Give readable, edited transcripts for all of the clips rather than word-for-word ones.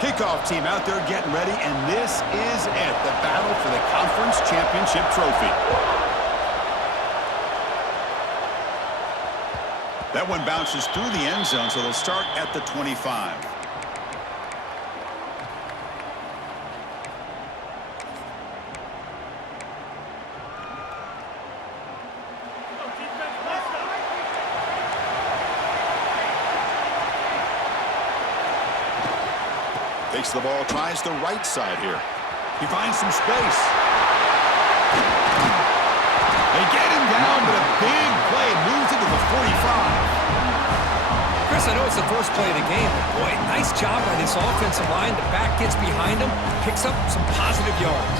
Kickoff team out there getting ready, and this is it, the battle for the conference championship trophy. That one bounces through the end zone, so they'll start at the 25. Takes the ball, tries the right side here. He finds some space. They get him down, but a big play moves into the 45. Chris, I know it's the first play of the game, but boy, nice job by this offensive line. The back gets behind him, picks up some positive yards.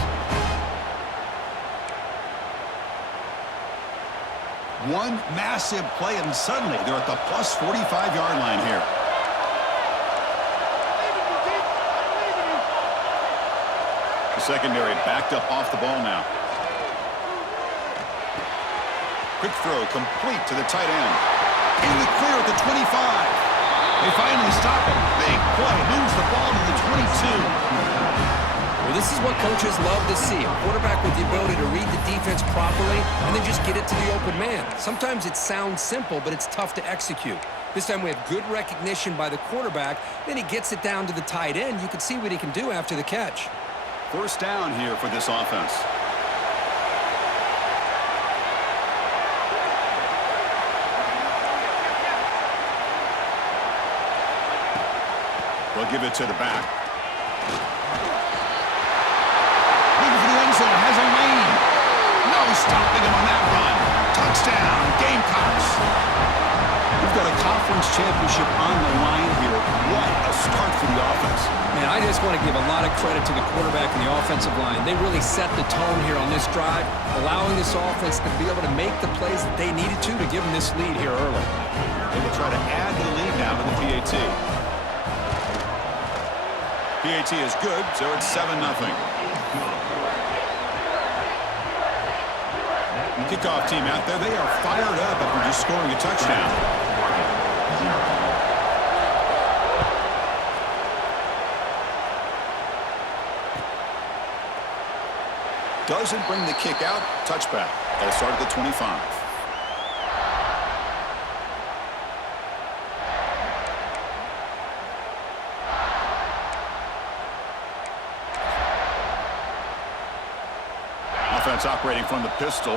One massive play, and suddenly they're at the plus 45-yard line here. The secondary backed up off the ball now. Quick throw complete to the tight end. In the clear at the 25. They finally stop him. Big play. Moves the ball to the 22. Well, this is what coaches love to see. A quarterback with the ability to read the defense properly and then just get it to the open man. Sometimes it sounds simple, but it's tough to execute. This time we have good recognition by the quarterback. Then he gets it down to the tight end. You can see what he can do after the catch. First down here for this offense. They'll give it to the back. Looking for the end zone. Has a lane. No stopping him on that run. Touchdown, Gamecocks. We've got a conference championship on the line here. What a start for the offense. Man, I just want to give a lot of credit to the quarterback and the offensive line. They really set the tone here on this drive, allowing this offense to be able to make the plays that they needed to give them this lead here early. They will try to add the lead now to the PAT. PAT is good, so it's 7-0. Kickoff team out there, they are fired up after just scoring a touchdown. Doesn't bring the kick out. Touchback. They'll start at the 25. Offense operating from the pistol.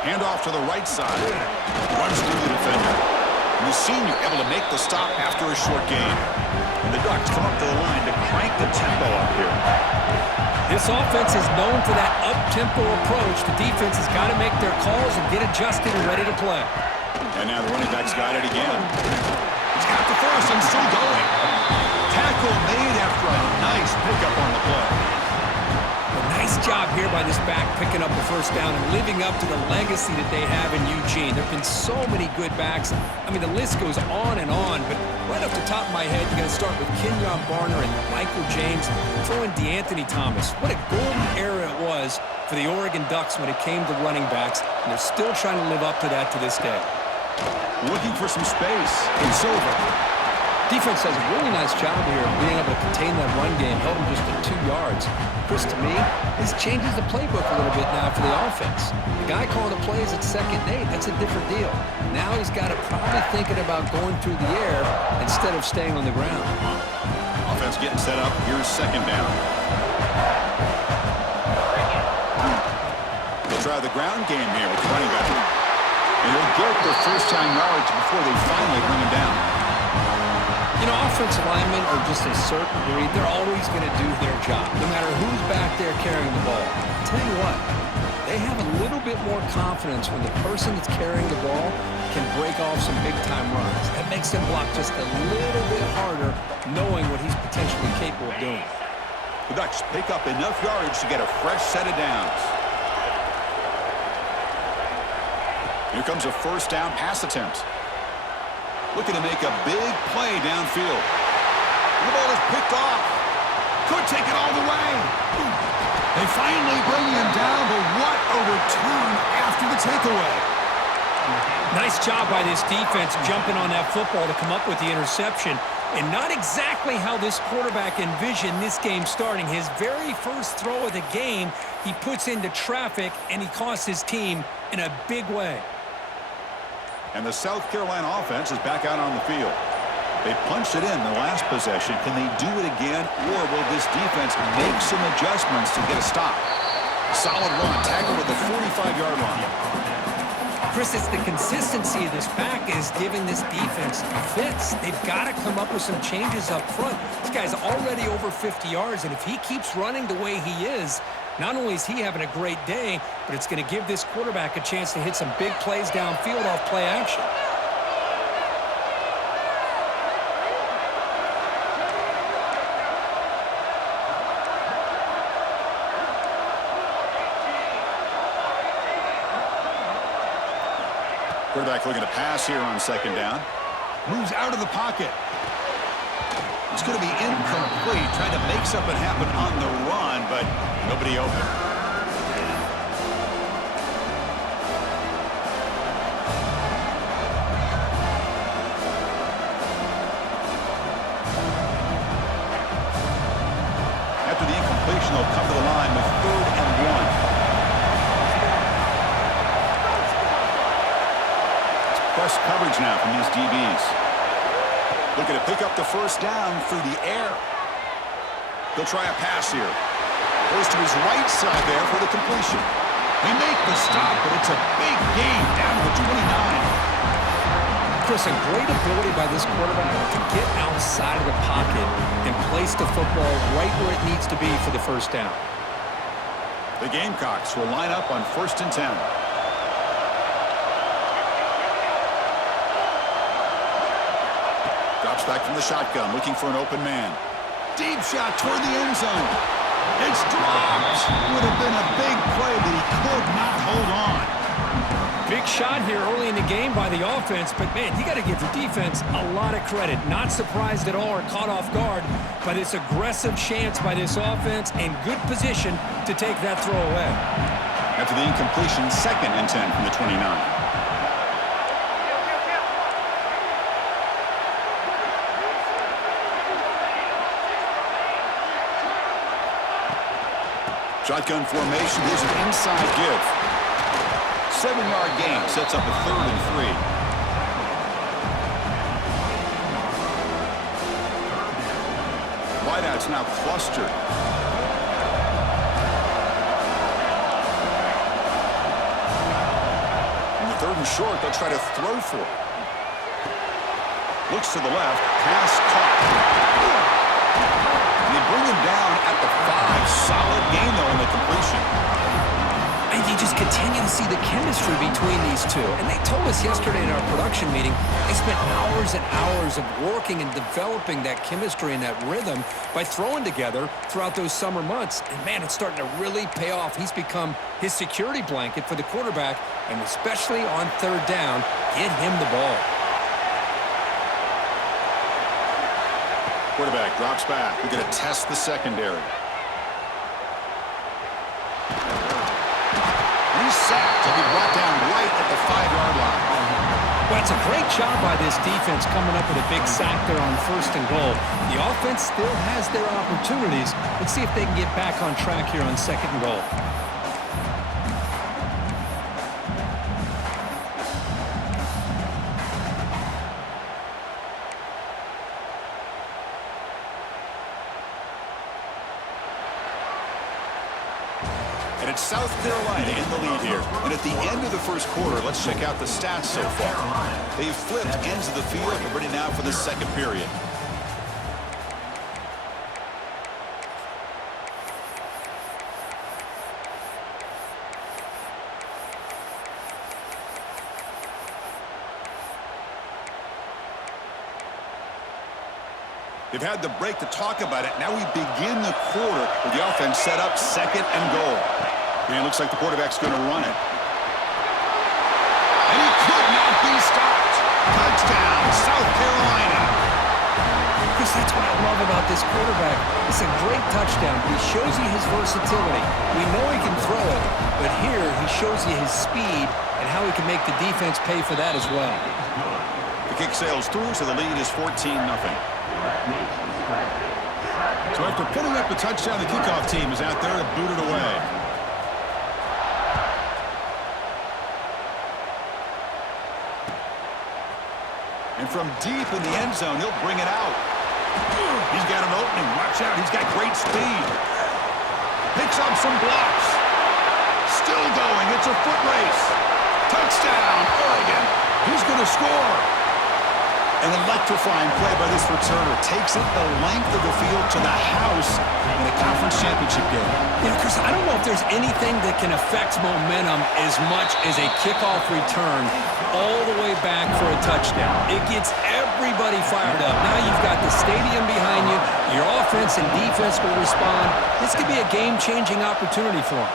Hand off to the right side. Runs through the defender. And the senior able to make the stop after a short gain. And the Ducks come up to the line to crank the tempo up here. This offense is known for that up-tempo approach. The defense has got to make their calls and get adjusted and ready to play. And now the running back's got it again. He's got the first and still going. Tackle made after a nice pickup on the play. Nice job here by this back picking up the first down and living up to the legacy that they have in Eugene. There have been so many good backs. I mean, the list goes on and on, but right off the top of my head, you're going to start with Kenyon Barner and Michael James, throw in DeAnthony Thomas. What a golden era it was for the Oregon Ducks when it came to running backs, and they're still trying to live up to that to this day. Looking for some space in Silver. Defense does a really nice job here of being able to contain that run game, held them just to 2 yards. Chris, to me, this changes the playbook a little bit now for the offense. The guy calling the plays at 2nd and 8, that's a different deal. Now he's got to probably thinking about going through the air instead of staying on the ground. Offense getting set up. Here's 2nd down. They'll try the ground game here with the running back. And they'll get their first-time yards before they finally bring him down. You know, offensive linemen are just a certain breed. They're always going to do their job, no matter who's back there carrying the ball. I'll tell you what, they have a little bit more confidence when the person that's carrying the ball can break off some big-time runs. That makes them block just a little bit harder, knowing what he's potentially capable of doing. The Ducks pick up enough yardage to get a fresh set of downs. Here comes a first down pass attempt. Looking to make a big play downfield. The ball is picked off. Could take it all the way. They finally bring him down, but what a return after the takeaway. Nice job by this defense jumping on that football to come up with the interception. And not exactly how this quarterback envisioned this game starting. His very first throw of the game, he puts into traffic, and he costs his team in a big way. And the South Carolina offense is back out on the field. They punched it in the last possession. Can they do it again, or will this defense make some adjustments to get a stop? Solid run, tackled at the 45-yard line. Chris, it's the consistency of this back is giving this defense fits. They've got to come up with some changes up front. This guy's already over 50 yards, and if he keeps running the way he is, not only is he having a great day, but it's going to give this quarterback a chance to hit some big plays downfield off play action. Quarterback looking to pass here on second down. Moves out of the pocket. It's going to be incomplete. Trying to make something happen on the run, but nobody open. After the incompletion, they'll come to the line with 3rd and 1. Press coverage now from these DBs. Looking to pick up the first down through the air. They'll try a pass here. Goes to his right side there for the completion. They make the stop, but it's a big gain down to the 29. Chris, a great ability by this quarterback to get outside of the pocket and place the football right where it needs to be for the first down. The Gamecocks will line up on 1st and 10. Drops back from the shotgun, looking for an open man. Deep shot toward the end zone. It's dropped. Would have been a big play, but he could not hold on. Big shot here early in the game by the offense, but man, you got to give the defense a lot of credit. Not surprised at all or caught off guard by this aggressive chance by this offense and good position to take that throw away. After the incompletion, 2nd and 10 from the 29. Shotgun formation. Here's an inside give. 7-yard gain sets up a 3rd and 3. Wideouts now clustered. In the 3rd and short, they'll try to throw for it. Looks to the left. Pass caught. They bring him down at the 5. Solid gain, though, in the completion. And you just continue to see the chemistry between these two. And they told us yesterday in our production meeting, they spent hours and hours of working and developing that chemistry and that rhythm by throwing together throughout those summer months. And, man, it's starting to really pay off. He's become his security blanket for the quarterback, and especially on 3rd down, get him the ball. Quarterback drops back. We're going to test the secondary. He's sacked. He'll be brought down right at the 5-yard line. Well, it's a great job by this defense coming up with a big sack there on 1st and goal. The offense still has their opportunities. Let's see if they can get back on track here on 2nd and goal. And it's South Carolina in the lead here. And at the end of the first quarter, let's check out the stats so far. They've flipped ends of the field and ready now for the 2nd period. They've had the break to talk about it. Now we begin the quarter with the offense set up 2nd and goal. And it looks like the quarterback's going to run it. And he could not be stopped. Touchdown, South Carolina. Chris, that's what I love love about this quarterback. It's a great touchdown. He shows you his versatility. We know he can throw it, but here he shows you his speed and how he can make the defense pay for that as well. The kick sails through, so the lead is 14-0. So after putting up the touchdown, the kickoff team is out there to boot it away. And from deep in the end zone, he'll bring it out. He's got an opening. Watch out. He's got great speed. Picks up some blocks. Still going. It's a foot race. Touchdown, Oregon. He's going to score. An electrifying play by this returner. Takes it the length of the field to the house in a conference championship game. You know, Chris, I don't know if there's anything that can affect momentum as much as a kickoff return all the way back for a touchdown. It gets everybody fired up. Now you've got the stadium behind you. Your offense and defense will respond. This could be a game-changing opportunity for them.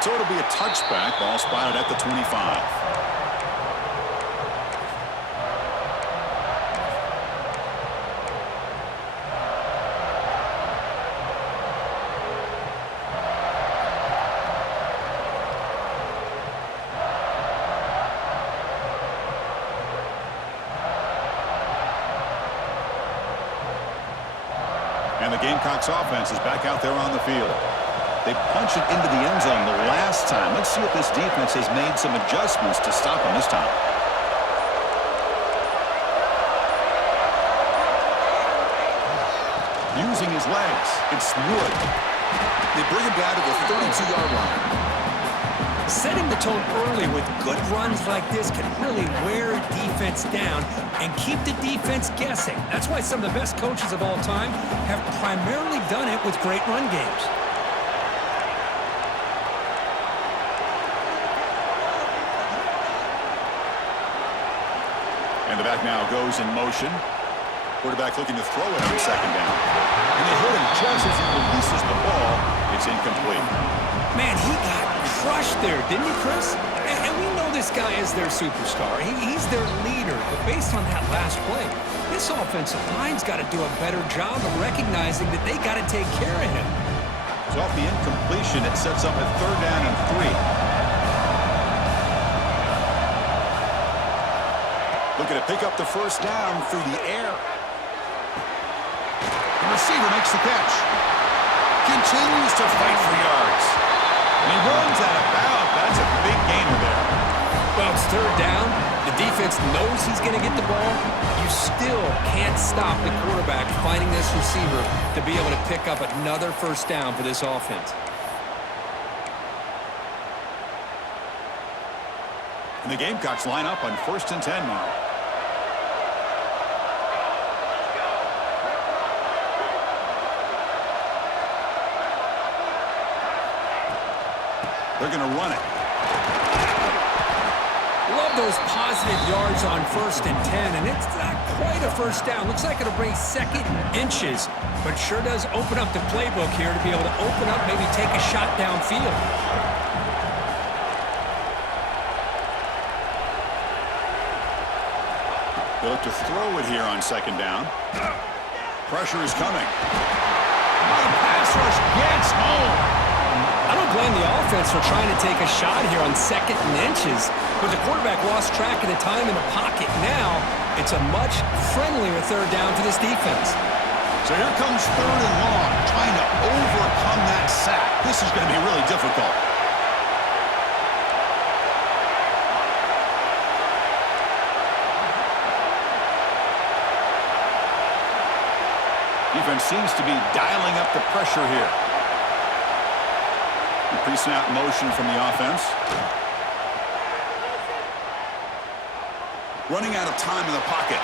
So it'll be a touchback. Ball spotted at the 25. And the Gamecocks offense is back out there on the field. They punch it into the end zone the last time. Let's see if this defense has made some adjustments to stop them this time. Using his legs, it's Wood. They bring him down to the 32-yard line. Setting the tone early with good runs like this can really wear a defense down and keep the defense guessing. That's why some of the best coaches of all time have primarily done it with great run games. And the back now goes in motion. Quarterback looking to throw it on second down. And they hit him just as he releases the ball. It's incomplete. Man, he got crushed there, didn't he, Chris? And we know this guy is their superstar. He's their leader. But based on that last play, this offensive line's got to do a better job of recognizing that they got to take care of him. So off the incompletion, it sets up a 3rd down and 3. Looking to pick up the first down through the air. The receiver makes the catch. Continues to fight for yards. And he runs out of bounds. That's a big gainer there. Well, it's 3rd down. The defense knows he's going to get the ball. You still can't stop the quarterback finding this receiver to be able to pick up another first down for this offense. And the Gamecocks line up on 1st and 10 now. They're going to run it. Love those positive yards on 1st and 10, and it's not quite a first down. Looks like it'll bring 2nd and inches, but sure does open up the playbook here to be able to open up, maybe take a shot downfield. They look to throw it here on 2nd down. Pressure is coming. What a pass rush gets home. I don't blame the offense for trying to take a shot here on 2nd and inches, but the quarterback lost track of the time in the pocket. Now, it's a much friendlier 3rd down for this defense. So here comes 3rd and long, trying to overcome that sack. This is going to be really difficult. Defense seems to be dialing up the pressure here. Pre-snap motion from the offense. Running out of time in the pocket.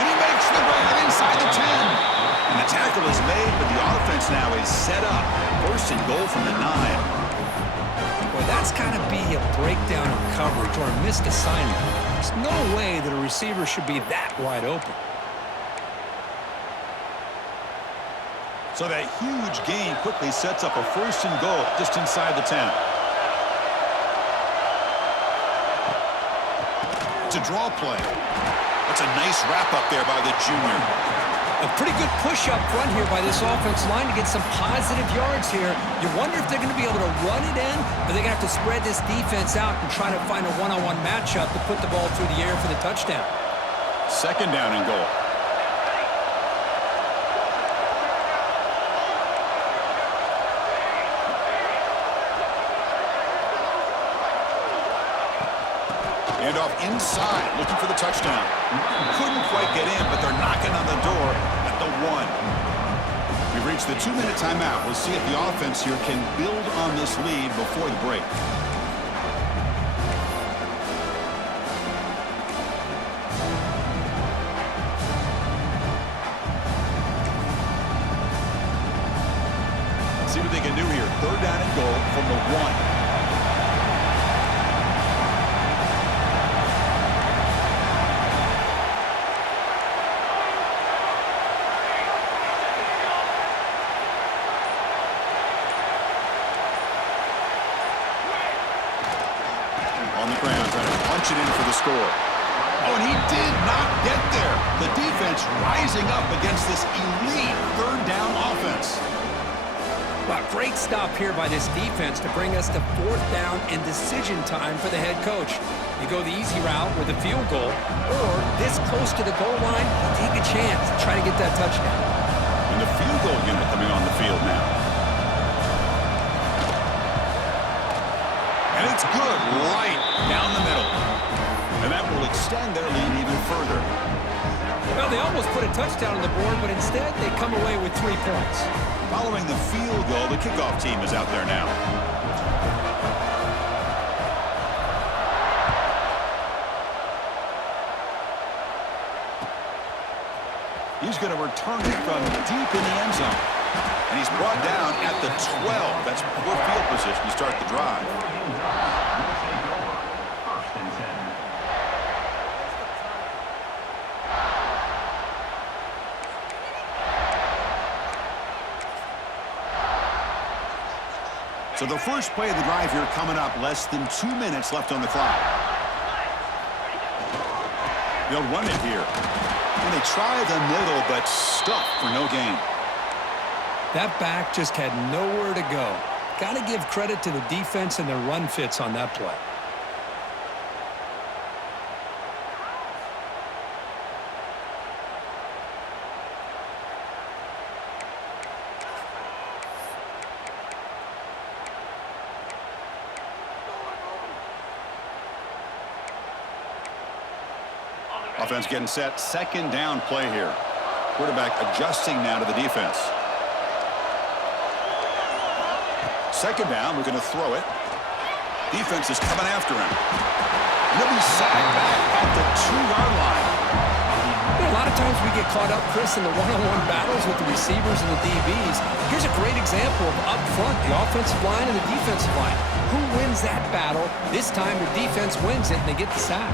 And he makes the grab inside the 10. And the tackle is made, but the offense now is set up. 1st and goal from the 9. Boy, that's got to be a breakdown in coverage or a missed assignment. There's no way that a receiver should be that wide open. So that huge gain quickly sets up a 1st and goal just inside the 10. It's a draw play. That's a nice wrap-up there by the junior. A pretty good push up front here by this offensive line to get some positive yards here. You wonder if they're going to be able to run it in, or they're going to have to spread this defense out and try to find a one-on-one matchup to put the ball through the air for the touchdown. Second down and goal. And off inside, looking for the touchdown. Couldn't quite get in, but they're knocking on the door at the 1. We've reached the 2-minute timeout. We'll see if the offense here can build on this lead before the break. See what they can do here. Third down and goal from the 1. On the ground, trying to punch it in for the score. Oh, and he did not get there. The defense rising up against this elite third down offense. Well, great stop here by this defense to bring us to fourth down and decision time for the head coach. You go the easy route with a field goal, or this close to the goal line, you take a chance to try to get that touchdown. And the field goal unit coming on the field now. And it's good right down the middle. And that will extend their lead even further. Well, they almost put a touchdown on the board, but instead they come away with 3 points. Following the field goal, the kickoff team is out there now. He's going to return it from deep in the end zone. And he's brought down at the 12. That's poor field position to start the drive. So the first play of the drive here coming up, less than 2 minutes left on the clock. They'll run it here. And they try the middle, but stuck for no gain. That back just had nowhere to go. Got to give credit to the defense and their run fits on that play. Offense getting set. Second down play here. Quarterback adjusting now to the defense. Second down, we're going to throw it. Defense is coming after him. And he'll be sacked back at the 2-yard line. A lot of times we get caught up, Chris, in the one-on-one battles with the receivers and the DBs. Here's a great example of up front, the offensive line and the defensive line. Who wins that battle? This time the defense wins it and they get the sack.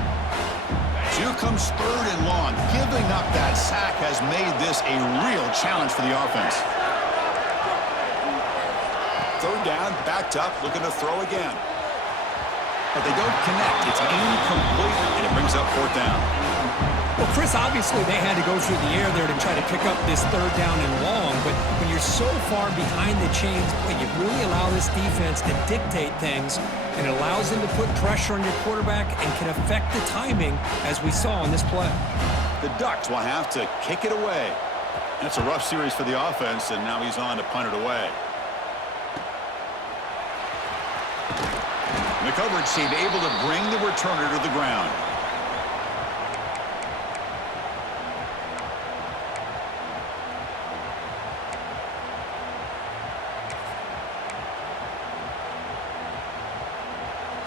So here comes third and long. Giving up that sack has made this a real challenge for the offense. Third down, backed up, looking to throw again. But they don't connect. It's incomplete, and it brings up fourth down. Well, Chris, obviously they had to go through the air there to try to pick up this third down and long, but when you're so far behind the chains, boy, you really allow this defense to dictate things, and it allows them to put pressure on your quarterback and can affect the timing, as we saw on this play. The Ducks will have to kick it away. And it's a rough series for the offense, and now he's on to punt it away. And the coverage team able to bring the returner to the ground.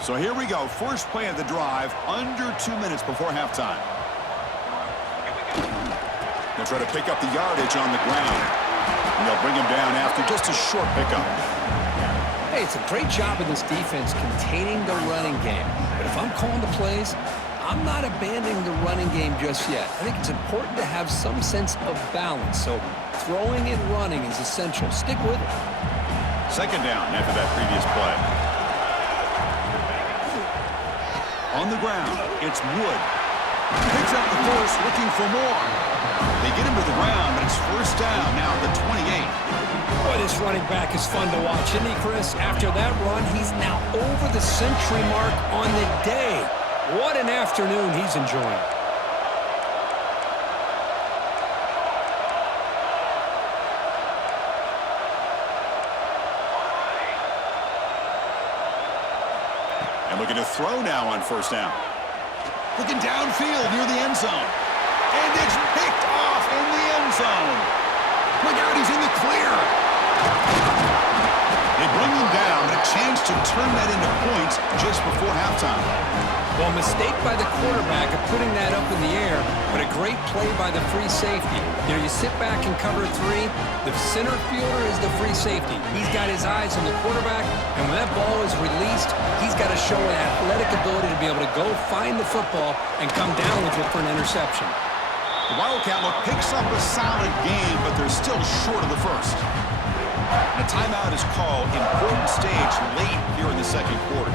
So here we go. First play of the drive, under 2 minutes before halftime. They'll try to pick up the yardage on the ground. And they'll bring him down after just a short pickup. Hey, it's a great job of this defense containing the running game. But if I'm calling the plays, I'm not abandoning the running game just yet. I think it's important to have some sense of balance. So throwing and running is essential. Stick with it. Second down after that previous play. On the ground, it's Wood. Picks up the force, looking for more. They get him to the ground, but it's first down now at the 28. Boy, this running back is fun to watch, isn't he, Chris? After that run, he's now over the century mark on the day. What an afternoon he's enjoying. And looking to throw now on first down. Looking downfield near the end zone. And it's picked off in the end zone. Look out, he's in the clear. They bring him down, but a chance to turn that into points just before halftime. Well, mistake by the quarterback of putting that up in the air, but a great play by the free safety. You know, you sit back and cover three. The center fielder is the free safety. He's got his eyes on the quarterback, and when that ball is released, he's got to show an athletic ability to be able to go find the football and come down with it for an interception. The Wildcat look picks up a solid game, but they're still short of the first. And a timeout is called. Important stage late here in the second quarter.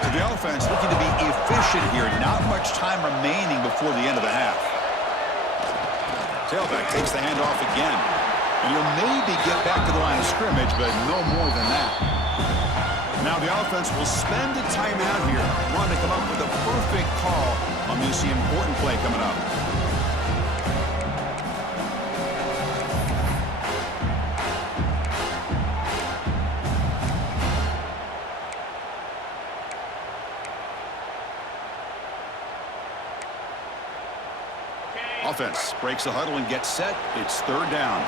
So the offense looking to be efficient here. Not much time remaining before the end of the half. Tailback takes the handoff again. And he'll maybe get back to the line of scrimmage, but no more than that. Now the offense will spend a timeout here, wanting to come up with a perfect call on this important play coming up. Offense breaks the huddle and gets set. It's third down.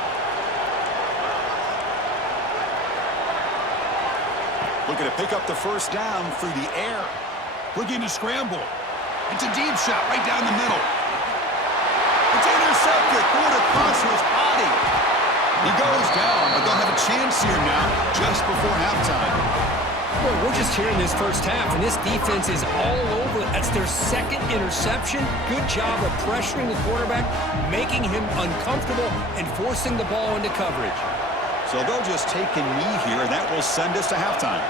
Looking to pick up the first down through the air. Looking to scramble. It's a deep shot right down the middle. It's intercepted. Through across his body. He goes down, but they'll have a chance here now just before halftime. Well, we're just here in this first half, and this defense is all over it. That's their second interception. Good job of pressuring the quarterback, making him uncomfortable, and forcing the ball into coverage. So they'll just take a knee here, and that will send us to halftime.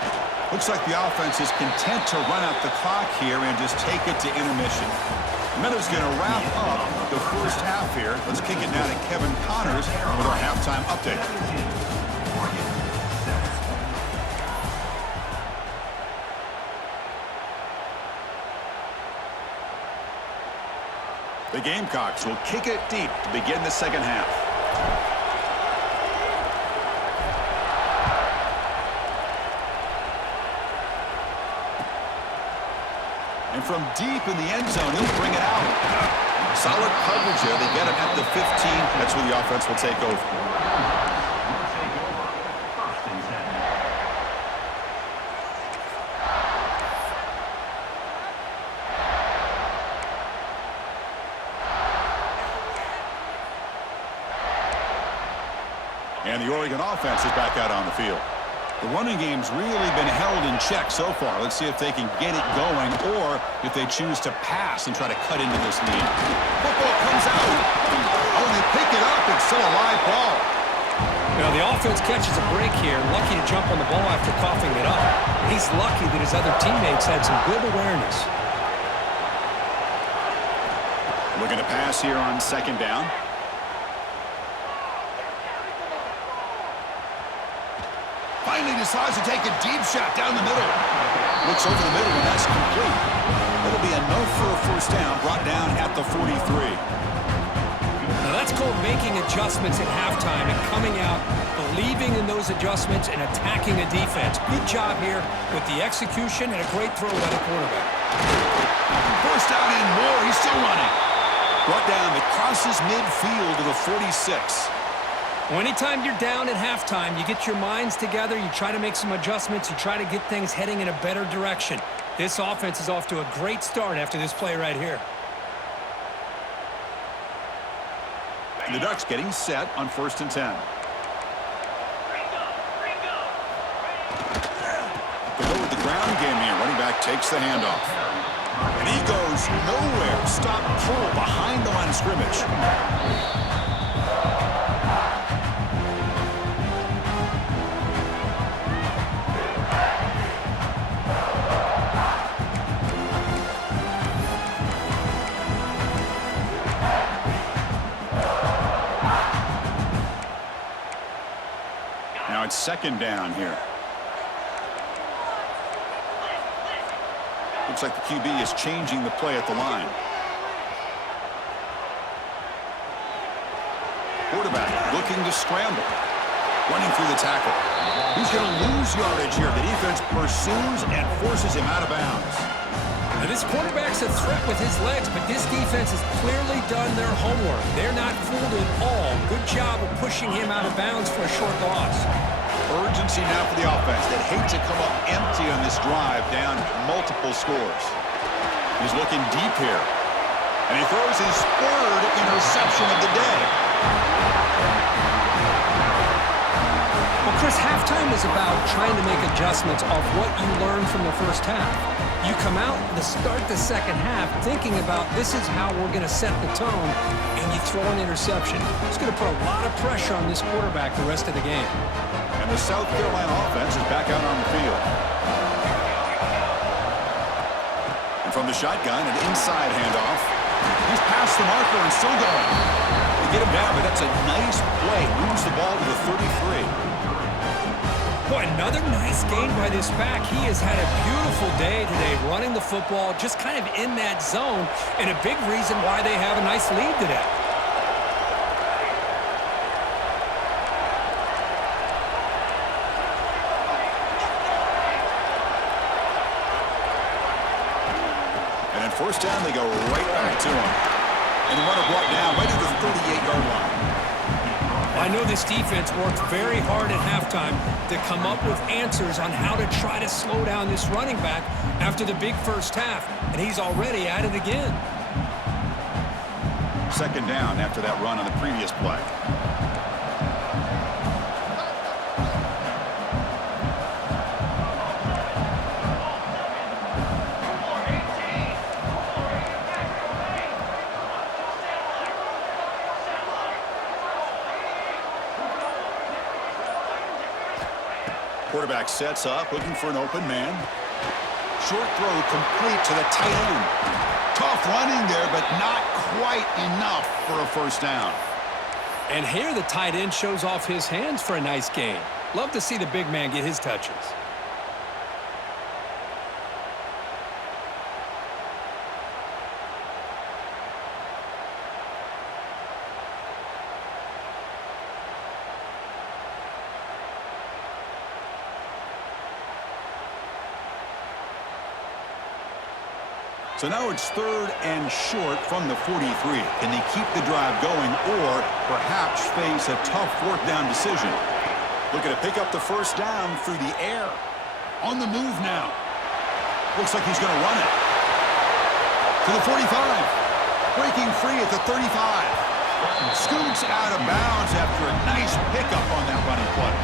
Looks like the offense is content to run out the clock here and just take it to intermission. Meadows going to wrap up the first half here. Let's kick it now to Kevin Connors with our halftime update. The Gamecocks will kick it deep to begin the second half. And from deep in the end zone, he'll bring it out. Solid coverage there. They get him at the 15. That's where the offense will take over. And the Oregon offense is back out on the field. The running game's really been held in check so far. Let's see if they can get it going or if they choose to pass and try to cut into this lead. Football comes out. Oh, they pick it up. It's still a live ball. Now, the offense catches a break here. Lucky to jump on the ball after coughing it up. He's lucky that his other teammates had some good awareness. Looking to pass here on second down. Finally decides to take a deep shot down the middle. Looks over the middle, and that's complete. It'll be a no for a first down, brought down at the 43. Now that's called making adjustments at halftime and coming out, believing in those adjustments and attacking a defense. Good job here with the execution and a great throw by the quarterback. First down and more. He's still running. Brought down that crosses midfield to the 46. Well, anytime you're down at halftime, you get your minds together, you try to make some adjustments, you try to get things heading in a better direction. This offense is off to a great start after this play right here. The Ducks getting set on 1st and 10. They go with the ground game here. Running back takes the handoff. And he goes nowhere. Stop pull behind the line of scrimmage. second down here. Looks like the QB is changing the play at the line. Quarterback looking to scramble. Running through the tackle. He's going to lose yardage here. The defense pursues and forces him out of bounds. Now this quarterback's a threat with his legs, but this defense has clearly done their homework. They're not fooled at all. Good job of pushing him out of bounds for a short loss. Urgency now for the offense that hate to come up empty on this drive, down multiple scores. He's looking deep here. And he throws his third interception of the day. Well, Chris, halftime is about trying to make adjustments off what you learned from the first half. You come out to start the second half thinking about this is how we're going to set the tone, and you throw an interception. It's going to put a lot of pressure on this quarterback the rest of the game. And the South Carolina offense is back out on the field. And from the shotgun, an inside handoff. He's past the marker and still going. They get him down, but that's a nice play. Moves the ball to the 33. Boy, another nice gain by this back. He has had a beautiful day today running the football, just kind of in that zone, and a big reason why they have a nice lead today. And on first down, they go right back to him. And the runner brought down right at the 38-yard line. I know this defense worked very hard at halftime to come up with answers on how to try to slow down this running back after the big first half, and he's already at it again. Second down after that run on the previous play. Quarterback sets up, looking for an open man. Short throw complete to the tight end. Tough running there, but not quite enough for a first down. And here the tight end shows off his hands for a nice gain. Love to see the big man get his touches. So now it's third and short from the 43. Can they keep the drive going or perhaps face a tough fourth down decision? Looking to pick up the first down through the air. On the move now. Looks like he's going to run it. To the 45. Breaking free at the 35. Scoots out of bounds after a nice pickup on that running play.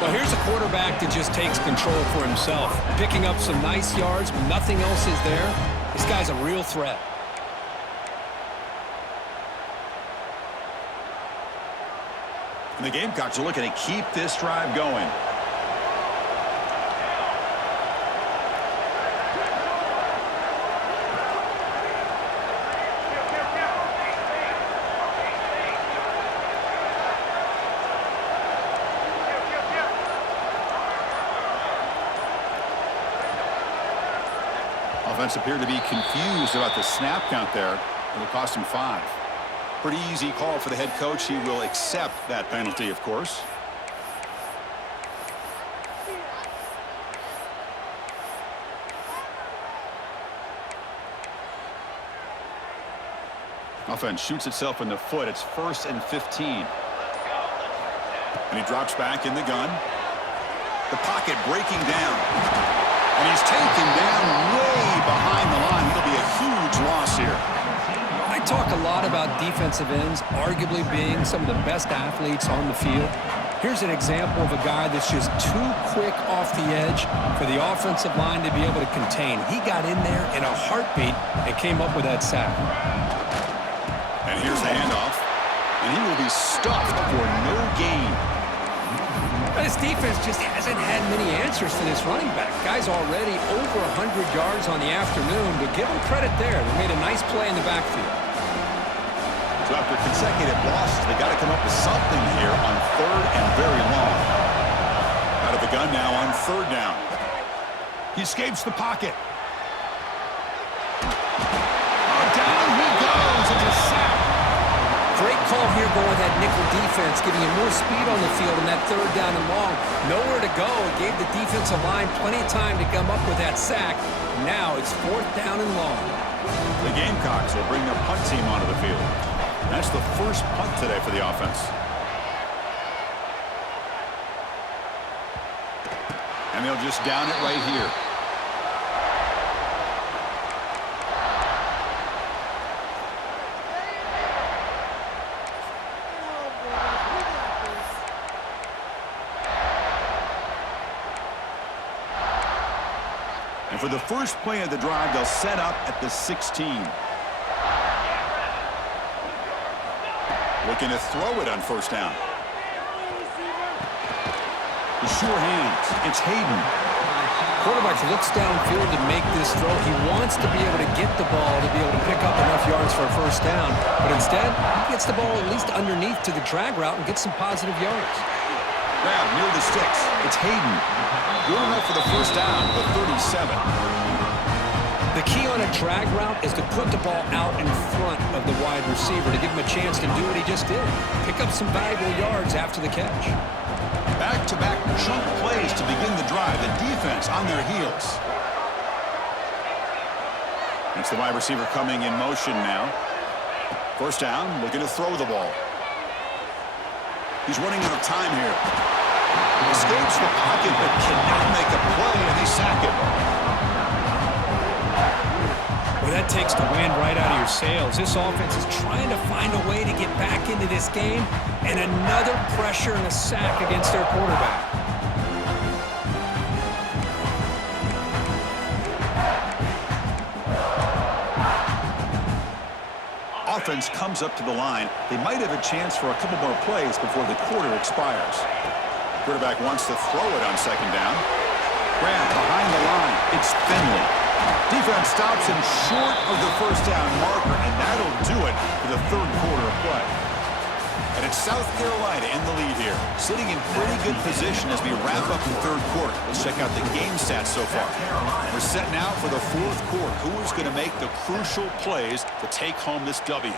Well, here's a quarterback that just takes control for himself. Picking up some nice yards when nothing else is there. This guy's a real threat. And the Gamecocks are looking to keep this drive going. Offense appeared to be confused about the snap count there. It'll cost him 5. Pretty easy call for the head coach. He will accept that penalty, of course. Offense shoots itself in the foot. It's 1st and 15. And he drops back in the gun. The pocket breaking down. And he's taken down way behind the line. It'll be a huge loss here. I talk a lot about defensive ends arguably being some of the best athletes on the field. Here's an example of a guy that's just too quick off the edge for the offensive line to be able to contain. He got in there in a heartbeat and came up with that sack. And here's the handoff. And he will be stuffed for no gain. This defense just hasn't had many answers to this running back. Guy's already over 100 yards on the afternoon, but give him credit there. They made a nice play in the backfield. So after consecutive losses, they got to come up with something here on 3rd and very long. the gun now on third down. He escapes the pocket. Oh, down he goes. It's a sack. Great call here going with that nickel defense, giving him more speed on the field in that third down and long. Nowhere to go. It gave the defensive line plenty of time to come up with that sack. Now it's fourth down and long. The Gamecocks will bring their punt team onto the field. That's the first punt today for the offense. And they'll just down it right here. And for the first play of the drive, they'll set up at the 16. Looking to throw it on first down. The sure hands. It's Hayden. Quarterback looks downfield to make this throw. He wants to be able to get the ball to be able to pick up enough yards for a first down. But instead, he gets the ball at least underneath to the drag route and gets some positive yards. Grab near the sticks. It's Hayden. Good enough for the first down, the 37. The key on a drag route is to put the ball out in front of the wide receiver to give him a chance to do what he just did. Pick up some valuable yards after the catch. Back-to-back chunk plays to begin the drive. The defense on their heels. It's the wide receiver coming in motion now. First down, looking to throw the ball. He's running out of time here. Escapes the pocket, but cannot make a play, and they sack him. Well, that takes the wind right out of your sails. This offense is trying to find a way to get back into this game, and another pressure and a sack against their quarterback. Offense comes up to the line. They might have a chance for a couple more plays before the quarter expires. Quarterback wants to throw it on second down. Grab behind the line. It's Finley. Defense stops him short of the first down marker, and that'll do it for the third quarter of play. And it's South Carolina in the lead here, sitting in pretty good position as we wrap up the third quarter. Let's check out the game stats so far. We're set now for the fourth quarter. Who is going to make the crucial plays to take home this W?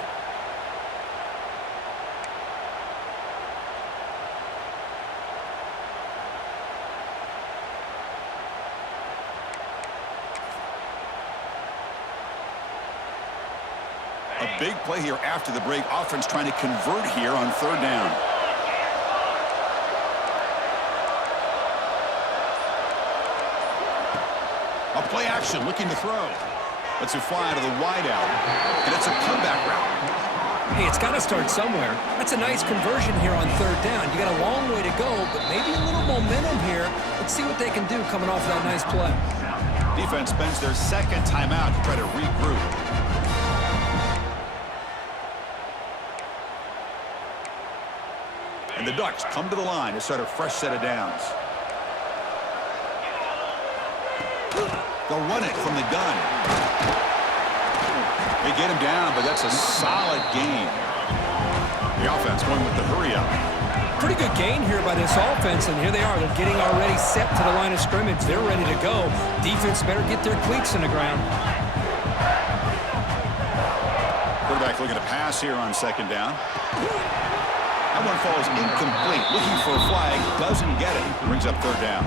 A big play here after the break. Offense trying to convert here on third down. A play action looking to throw. Lets it fly to the wide out. And it's a comeback route. Hey, it's got to start somewhere. That's a nice conversion here on third down. You got a long way to go, but maybe a little momentum here. Let's see what they can do coming off that nice play. Defense spends their second timeout to try to regroup. And the Ducks come to the line to start a fresh set of downs. They'll run it from the gun. They get him down, but that's a solid gain. The offense going with the hurry up. Pretty good gain here by this offense, and here they are. They're getting already set to the line of scrimmage. They're ready to go. Defense better get their cleats in the ground. Quarterback looking to pass here on second down. That one falls incomplete. Looking for a flag. Doesn't get it. Brings up third down.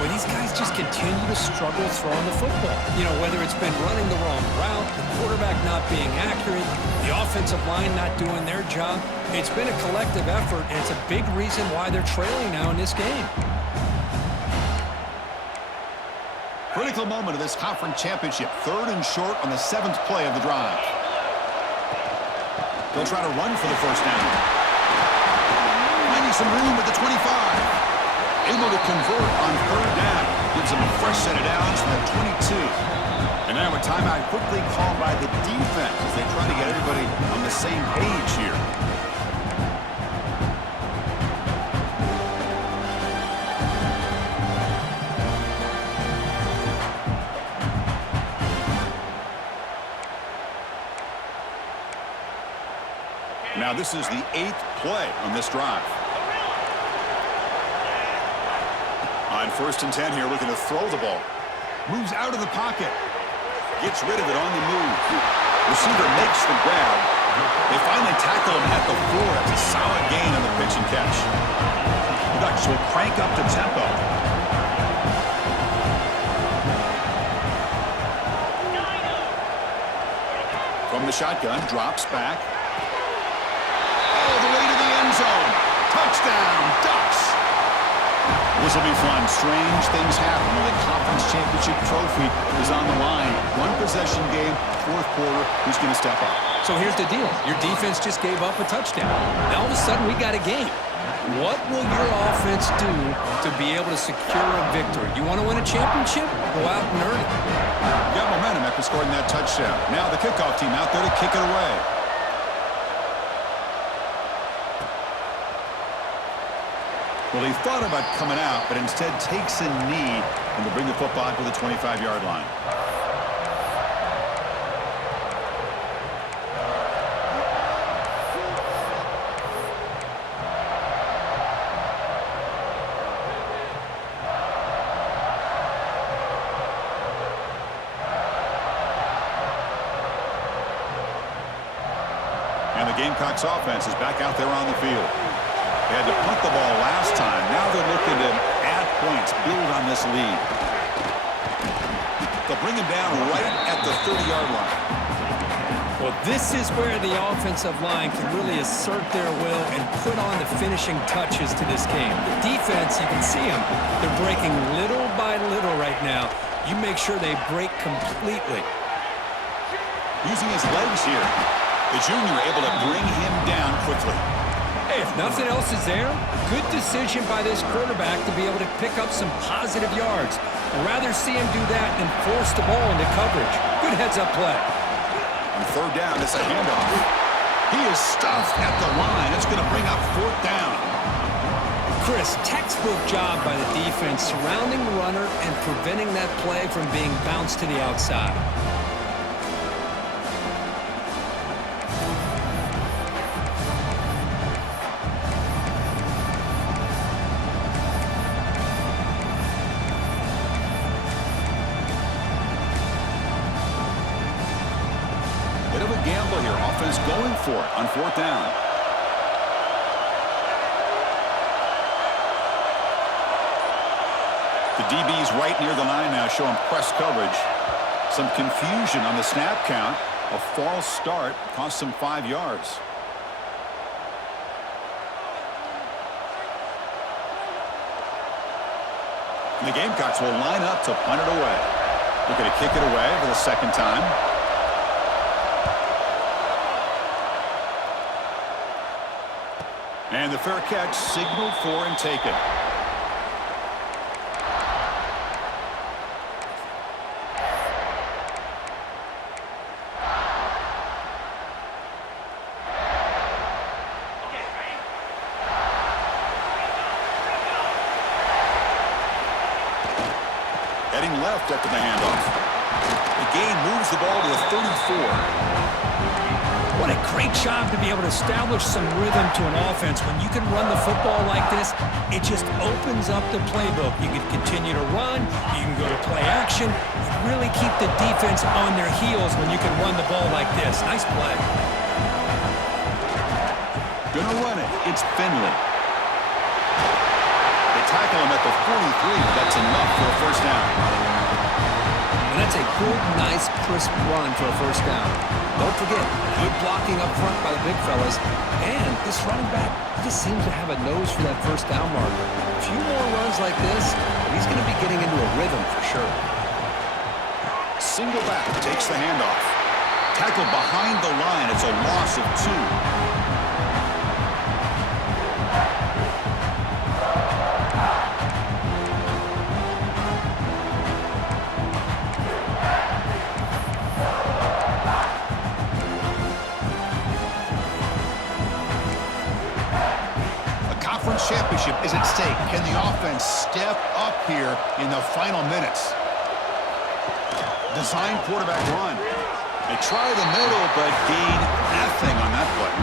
Well, these guys just continue to struggle throwing the football. You know, whether it's been running the wrong route, the quarterback not being accurate, the offensive line not doing their job. It's been a collective effort, and it's a big reason why they're trailing now in this game. Critical moment of this conference championship. Third and short on the 7th play of the drive. They'll try to run for the first down. Finding some room at the 25. Able to convert on third down. Gives them a fresh set of downs from the 22. And now a timeout quickly called by the defense as they try to get everybody on the same page here. Now this is the 8th play on this drive. line. 1st and 10 here, looking to throw the ball. Moves out of the pocket. Gets rid of it on the move. Receiver makes the grab. They finally tackle him at the floor. It's a solid gain on the pitch and catch. The Ducks will crank up the tempo. From the shotgun, drops back. All the way to the end zone. Touchdown, Ducks! This will be fun. Strange things happen when the conference championship trophy is on the line. One possession game, 4th quarter. Who's going to step up? So here's the deal. Your defense just gave up a touchdown. Now all of a sudden we got a game. What will your offense do to be able to secure a victory? You want to win a championship? Go out and earn it. Got momentum after scoring that touchdown. Now the kickoff team out there to kick it away. Well, he thought about coming out, but instead takes a knee and to bring the football to the 25-yard line. And the Gamecocks offense is back out there on the field. They had to punt the ball last time. Now they're looking to add points, build on this lead. They'll bring him down right at the 30-yard line. Well, this is where the offensive line can really assert their will and put on the finishing touches to this game. The defense, you can see them. They're breaking little by little right now. You make sure they break completely. Using his legs here, the junior able to bring him down quickly. Hey, if nothing else is there, good decision by this quarterback to be able to pick up some positive yards. I'd rather see him do that than force the ball into coverage. Good heads-up play. On 3rd down, it's a handoff. He is stuffed at the line. It's going to bring up 4th down. Chris, textbook job by the defense surrounding the runner and preventing that play from being bounced to the outside. Bit of a gamble here. Offense going for it on 4th down. The DB's right near the line now, showing press coverage. Some confusion on the snap count. A false start cost them 5 yards. And the Gamecocks will line up to punt it away. Looking to kick it away for the 2nd time. And the fair catch signaled for and taken. Heading left after the handoff. The gain moves the ball to the 34. What a great job to be able to establish some rhythm to an offense. When you can run the football like this, it just opens up the playbook. You can continue to run. You can go to play action. You really keep the defense on their heels when you can run the ball like this. Nice play. Gonna run it. It's Finley. They tackle him at the 43, but that's enough for a 1st down. And that's a good, nice, crisp run for a 1st down. Don't forget, good blocking up front by the big fellas. And this running back, he just seems to have a nose for that 1st down marker. A few more runs like this, and he's going to be getting into a rhythm for sure. Single back takes the handoff. Tackled behind the line. It's a loss of 2. Championship is at stake. Can the offense step up here in the final minutes? Design quarterback run. They try the middle, but gain nothing on that play.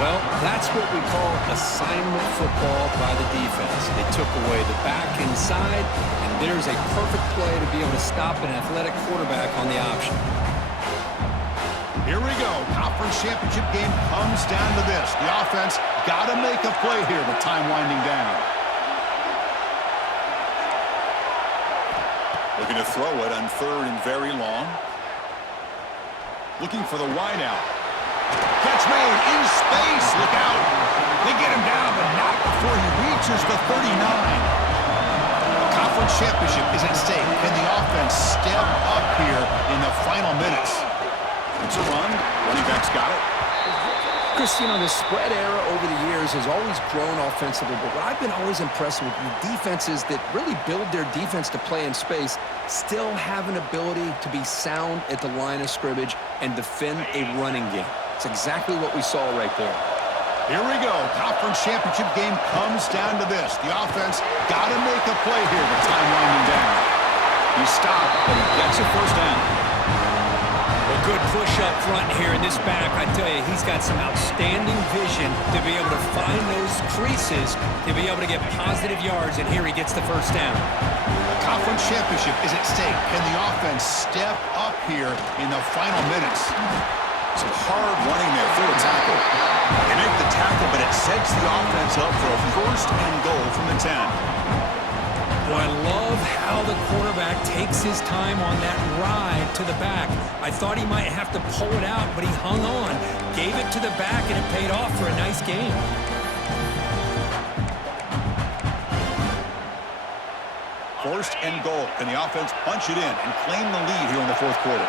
Well, that's what we call assignment football by the defense. They took away the back inside, and there's a perfect play to be able to stop an athletic quarterback on the option. Here we go. Conference championship game comes down to this. The offense got to make a play here with time winding down. Looking to throw it on 3rd and very long. Looking for the wide out. Catch made in space. Look out. They get him down, but not before he reaches the 39. A conference championship is at stake. Can the offense step up here in the final minutes? It's a run. Running back's got it. Chris, you know, the spread era over the years has always grown offensively, but what I've been always impressed with the defenses that really build their defense to play in space still have an ability to be sound at the line of scrimmage and defend a running game. It's exactly what we saw right there. Here we go. Conference championship game comes down to this. The offense got to make a play here with time winding down. He stopped, but he gets a first down. A good push up front here in this back. I tell you, he's got some outstanding vision to be able to find those creases, to be able to get positive yards, and here he gets the first down. The conference championship is at stake. Can the offense step up here in the final minutes? Some hard running there through a tackle. They make the tackle, but it sets the offense up for a 1st and goal from the 10. Boy, I love how the quarterback takes his time on that ride to the back. I thought he might have to pull it out, but he hung on, gave it to the back, and it paid off for a nice game. First and goal. Can the offense punch it in and claim the lead here in the 4th quarter?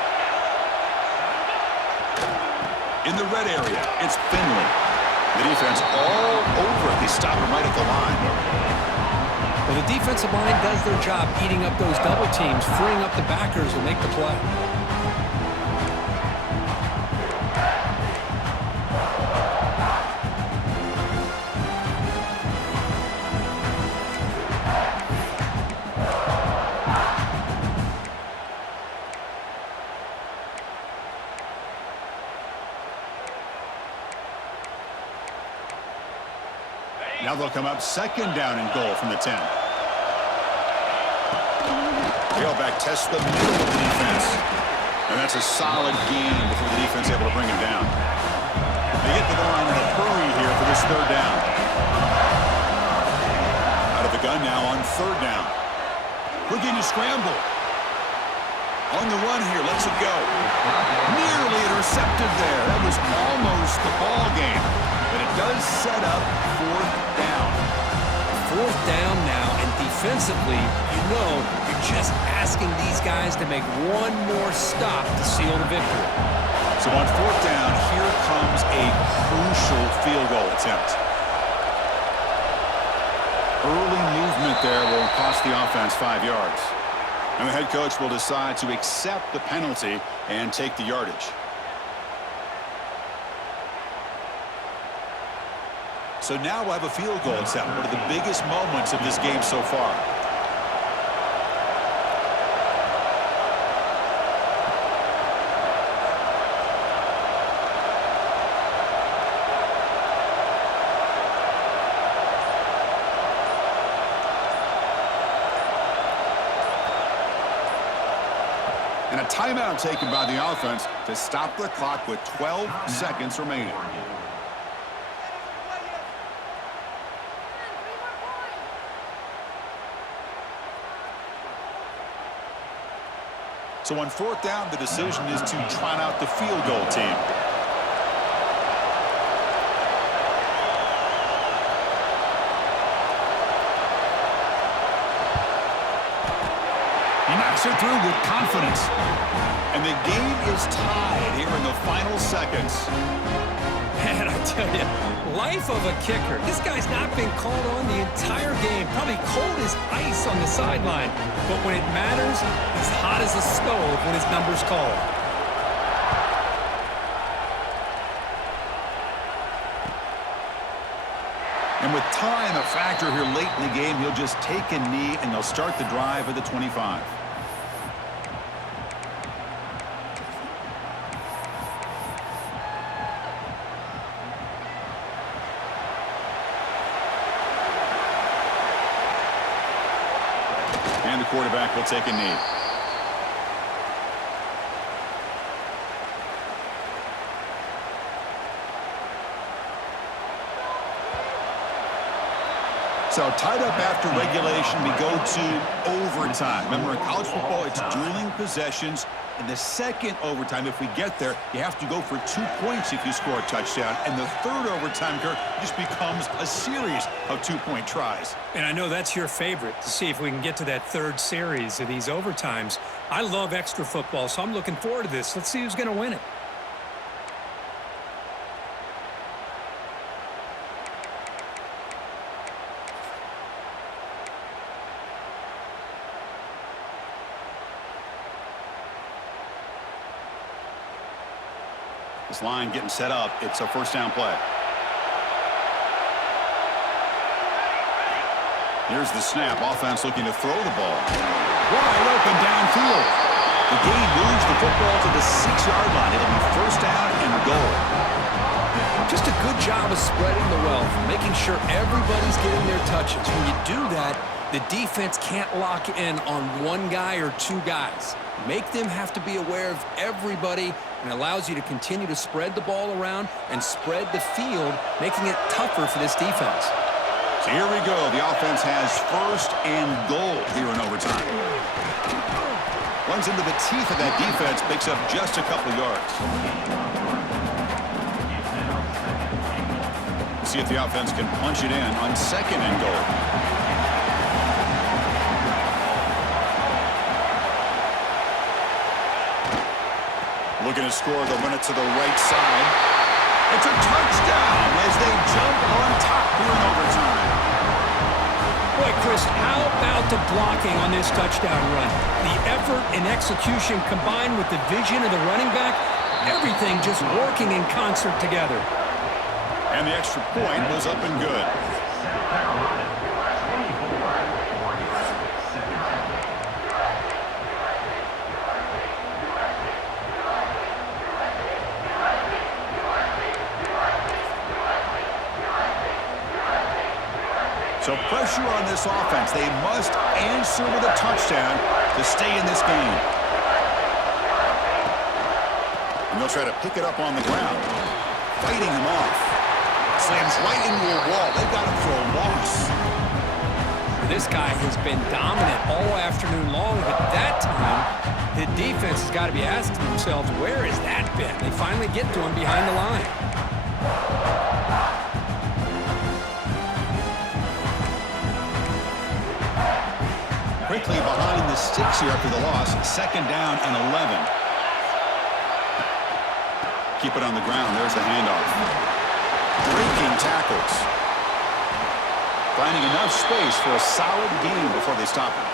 In the red area, it's Finley. The defense all over it. They stop him right at the line. Well, the defensive line does their job eating up those double teams, freeing up the backers to make the play. Now they'll come up 2nd down and goal from the 10. Tailback tests the middle of the defense. And that's a solid gain before the defense able to bring him down. They get to the line in a hurry here for this 3rd down. Out of the gun now on 3rd down. Looking to scramble. On the run here, lets it go. Nearly intercepted there. That was almost the ball game. But it does set up 4th down. 4th down now, and defensively, you know, you're just asking these guys to make one more stop to seal the victory. So on 4th down, here comes a crucial field goal attempt. Early movement there will cost the offense 5 yards. And the head coach will decide to accept the penalty and take the yardage. So now we'll have a field goal attempt, one of the biggest moments of this game so far. And a timeout taken by the offense to stop the clock with 12 seconds remaining. So on 4th down, the decision is to trot out the field goal team. He knocks it through with confidence. And the game is tied here in the final seconds. Man, I tell you, life of a kicker. This guy's not been called on the entire game. Probably cold as ice on the sideline. But when it matters, he's hot as a stove when his number's called. And with time a factor here late in the game, he'll just take a knee and they'll start the drive at the 25. quarterback will take a knee. So tied up after regulation, we go to overtime. Remember, in college football, it's dueling possessions. In the second overtime, if we get there, you have to go for 2 points if you score a touchdown. And the third overtime, Kirk, just becomes a series of 2-point tries. And I know that's your favorite, to see if we can get to that third series of these overtimes. I love extra football, so I'm looking forward to this. Let's see who's going to win it. This line getting set up. It's a first down play. Here's the snap. Offense looking to throw the ball. Wide open downfield. The gain moves the football to the 6-yard line. It'll be first down and goal. Just a good job of spreading the wealth, making sure everybody's getting their touches. When you do that, the defense can't lock in on one guy or two guys. Make them have to be aware of everybody, and allows you to continue to spread the ball around and spread the field, making it tougher for this defense. So here we go. The offense has first and goal here in overtime. Runs into the teeth of that defense, picks up just a couple yards. See if the offense can punch it in on second and goal. Looking to score, they'll run it to the right side. It's a touchdown as they jump on top here in overtime. Boy, Chris, how about the blocking on this touchdown run? The effort and execution combined with the vision of the running back, everything just working in concert together. And the extra point was up and good. So pressure on this offense. They must answer with a touchdown to stay in this game. And they'll try to pick it up on the ground. Fighting him off. Slams right into a wall. They've got him for a loss. This guy has been dominant all afternoon long, but that time, the defense has got to be asking themselves, where has that been? They finally get to him behind the line. Quickly behind the sticks here after the loss. Second down and 11. Keep it on the ground. There's the handoff. Breaking tackles. Finding enough space for a solid gain before they stop him.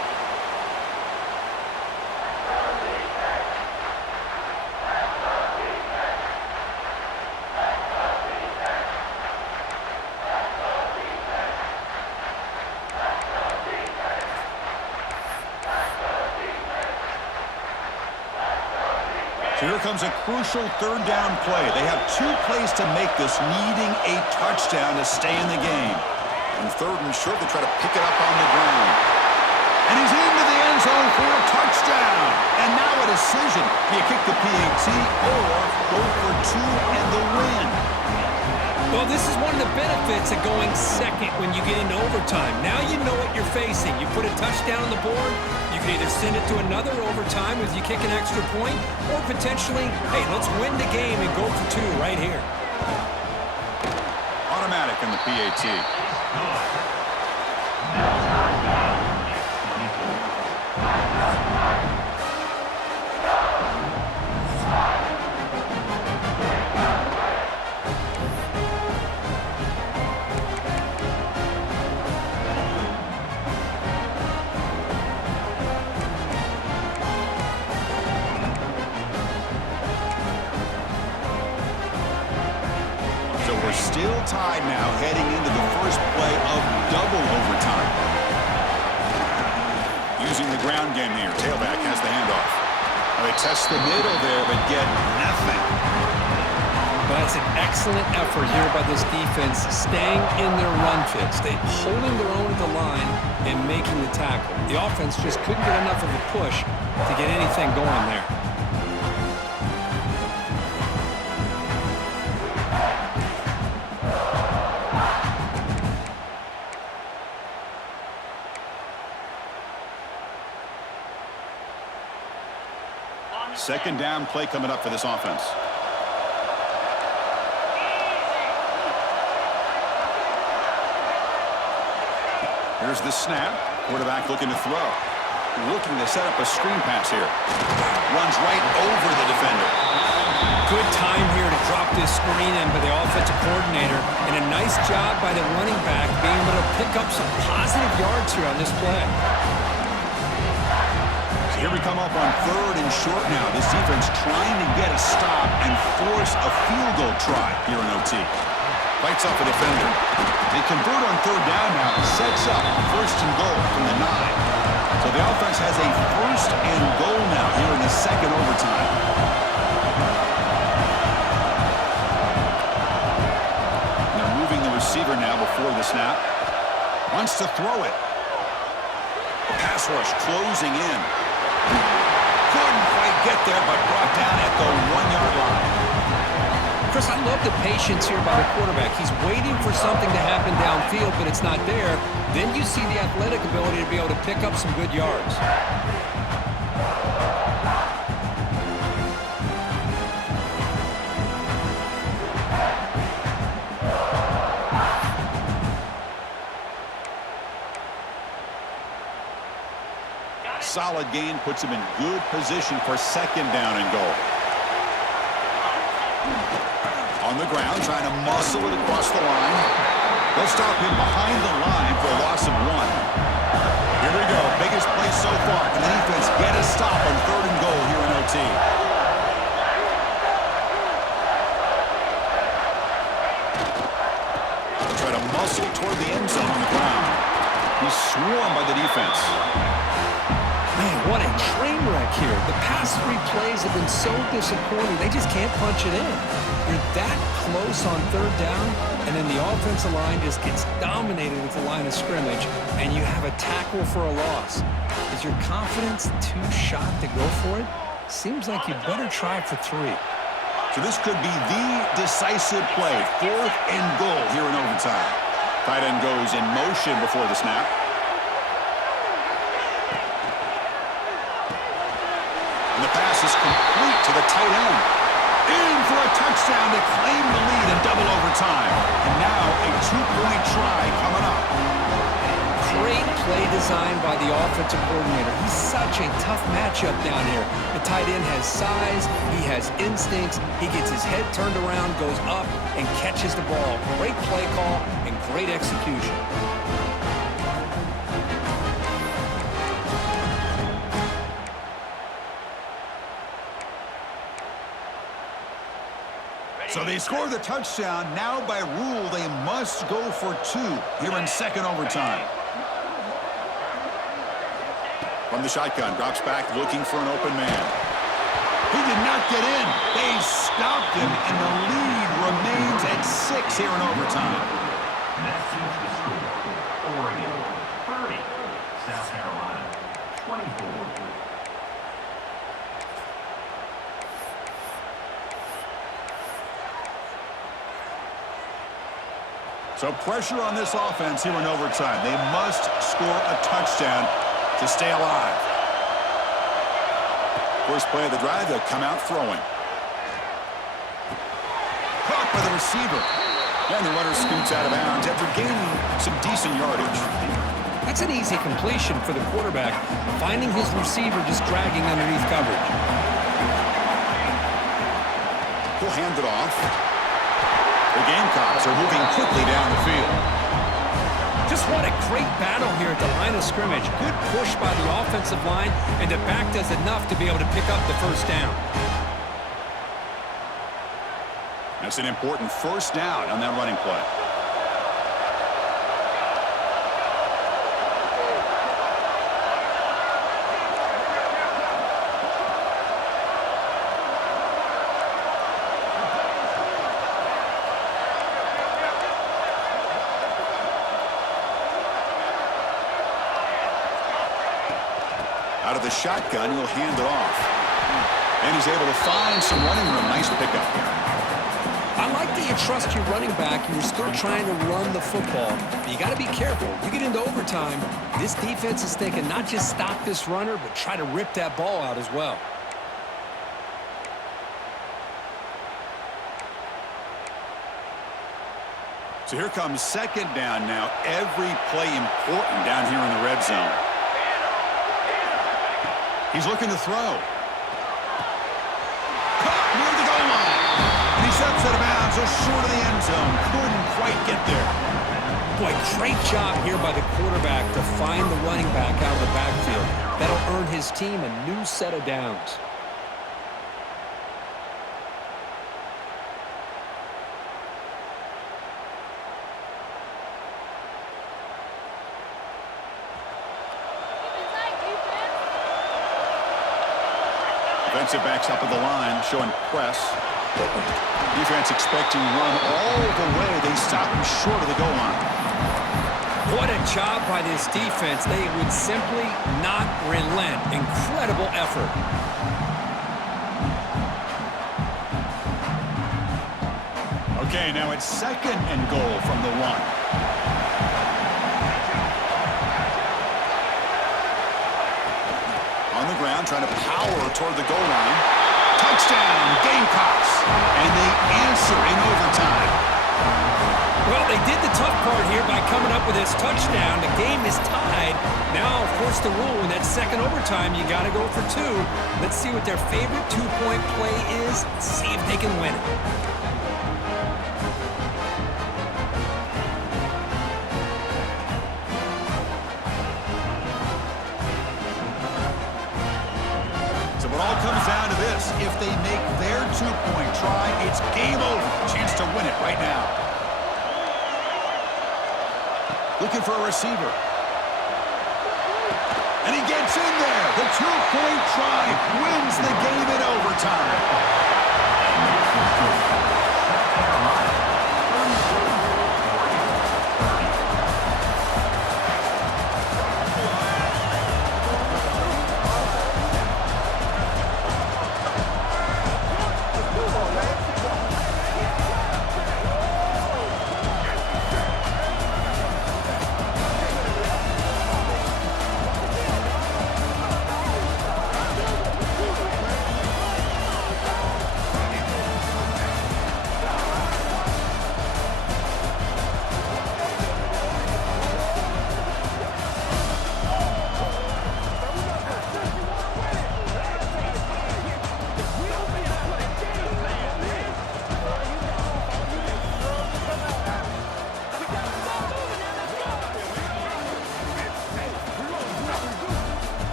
So here comes a crucial third down play. They have 2 plays to make this, needing a touchdown to stay in the game. And third and short, they try to pick it up on the ground. And he's into the end zone for a touchdown. And now a decision. Do you kick the PAT or go for 2 and the win? Well, this is one of the benefits of going second when you get into overtime. Now you know what you're facing. You put a touchdown on the board, you can either send it to another overtime as you kick an extra point, or potentially, hey, let's win the game and go for 2 right here. Automatic in the PAT. Still tied now, heading into the first play of double overtime. Using the ground game here. Tailback has the handoff. They test the middle there, but get nothing. But That's an excellent effort here by this defense, staying in their run fix. They holding their own at the line and making the tackle. The offense just couldn't get enough of a push to get anything going there. Second down play coming up for this offense. Here's the snap. Quarterback looking to throw. Looking to set up a screen pass here. Runs right over the defender. Good time here to drop this screen in by the offensive coordinator, and a nice job by the running back being able to pick up some positive yards here on this play. So here we come up on third and short now. This defense trying to get a stop and force a field goal try here in OT. Fights off a defender. They convert on third down now. Sets up first and goal from the 9. So the offense has a first and goal now here in the second overtime. They're moving the receiver now before the snap. Wants to throw it. The pass rush closing in. Couldn't quite get there, but brought down at the 1-yard line. Chris, I love the patience here by the quarterback. He's waiting for something to happen downfield, but it's not there. Then you see the athletic ability to be able to pick up some good yards. Solid gain puts him in good position for second down and goal. On the ground, trying to muscle it across the line. They'll stop him behind the line for a loss of 1. Here we go. Biggest play so far. Can the defense get a stop on third and goal here in OT? They'll try to muscle toward the end zone on the ground. He's swarmed by the defense. Man, what a train wreck here. The past 3 plays have been so disappointing. They just can't punch it in. You're that close on third down, and then the offensive line just gets dominated at the line of scrimmage, and you have a tackle for a loss. Is your confidence too shot to go for it? Seems like you better try for 3. So this could be the decisive play. Fourth and goal here in overtime. Tight end goes in motion before the snap. And the pass is complete to the tight end. In for a touchdown to claim the lead in double overtime. And now a 2-point try coming up. Great play design by the offensive coordinator. He's such a tough matchup down here. The tight end has size, he has instincts, he gets his head turned around, goes up, and catches the ball. Great play call and great execution. So they score the touchdown. Now by rule, they must go for 2 here in second overtime. From the shotgun, drops back looking for an open man. He did not get in. They stopped him, and the lead remains at 6 here in overtime. Message the score. Oregon 30, South Carolina 24. So pressure on this offense here in overtime. They must score a touchdown to stay alive. First play of the drive, they'll come out throwing. Caught by the receiver. And the runner scoots out of bounds after gaining some decent yardage. That's an easy completion for the quarterback, finding his receiver just dragging underneath coverage. He'll hand it off. The Gamecocks are moving quickly down the field. Just what a great battle here at the line of scrimmage. Good push by the offensive line, and the back does enough to be able to pick up the first down. That's an important first down on that running play. Out of the shotgun, he'll hand it off. And he's able to find some running room. Nice pickup. I like that you trust your running back and you're still trying to run the football. But you got to be careful. You get into overtime, this defense is thinking not just stop this runner, but try to rip that ball out as well. So here comes second down now. Every play important down here in the red zone. He's looking to throw. Caught near the goal line. And he steps out of bounds just short of the end zone. Couldn't quite get there. Boy, great job here by the quarterback to find the running back out of the backfield. That'll earn his team a new set of downs. Defensive backs up at the line, showing press. Defense expecting run all the way. They stop him short of the goal line. What a job by this defense. They would simply not relent. Incredible effort. Okay, now it's second and goal from the 1. On the ground, trying to power toward the goal line. Touchdown, Gamecocks. And they answer in overtime. Well, they did the tough part here by coming up with this touchdown. The game is tied. Now, of course, the rule in that second overtime, you got to go for 2. Let's see what their favorite two-point play is. See if they can win it. It all comes down to this. If they make their two-point try, it's game over. Chance to win it right now. Looking for a receiver. And he gets in there. The two-point try wins the game in overtime.